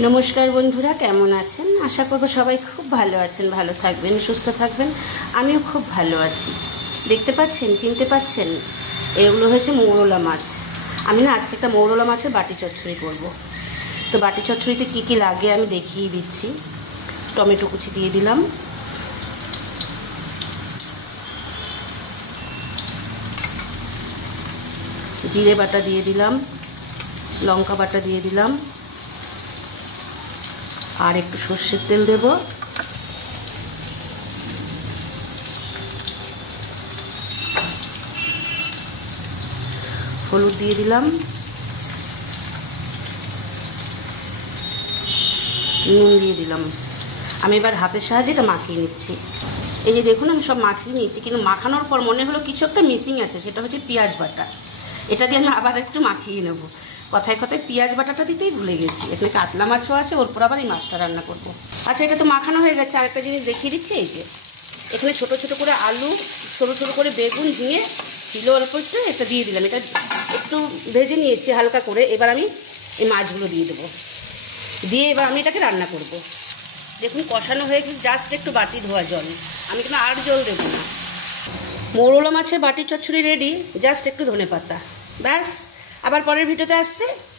नमस्कार बंधुरा केमन आছেন आशा करब सबाई खूब भालो आছেন भालो थाकबेन सुस्थ थाकबेन आमिও खूब भालो आছি। देखते पाচ্ছেন चिनते पाচ্ছেন एगुलो হয়েছে মৌরলা মাছ। আমি না আজকে একটা মৌরলা মাছের বাটি চচ্চড়ি করব। তো বাটি চচ্চড়িতে কি কি লাগে আমি দেখিয়ে দিচ্ছি। টমেটো কুচি দিয়ে দিলাম, জিরে বাটা দিয়ে দিলাম, লঙ্কা বাটা দিয়ে দিলাম, আর একটু সরষের তেল দেব, হলুদ দিয়ে দিলাম, নুন দিয়ে দিলাম। আমি এবার হাতের সাহায্যে এটা মাখিয়ে নিচ্ছি। এই যে দেখুন আমি সব মাখিয়ে নিয়েছি, কিন্তু মাখানোর পর মনে হলো কিছু একটা মিসিং আছে, সেটা হচ্ছে পেঁয়াজ বাটা। এটা দিয়ে আমি আবার একটু মাখিয়ে নেব। কথায় কথায় পেঁয়াজ বাটাটা দিতেই ভুলে গেছি। এখানে কাতলা মাছও আছে, ওর পর আবার এই মাছটা রান্না করব। আচ্ছা, এটা তো মাখানো হয়ে গেছে। আরেকটা জিনিস দেখিয়ে দিচ্ছি। এই যে এখানে ছোট ছোট করে আলু, ছোট ছোট করে বেগুন ঝিঙে ছিল অল্প একটু, এটা দিয়ে দিলাম। এটা একটু ভেজে নিয়েছি হালকা করে। এবার আমি এই মাছগুলো দিয়ে দেবো, দিয়ে এবার আমি এটাকে রান্না করব। দেখুন কষানো হয়ে গেছে, জাস্ট একটু বাটি ধোয়া জল, আমি কিন্তু আর জল দেবো না। মৌরলা মাছের বাটি চচ্চড়ি রেডি, জাস্ট একটু ধনেপাতা, ব্যাস। আবার পরের ভিডিওতে আসছে।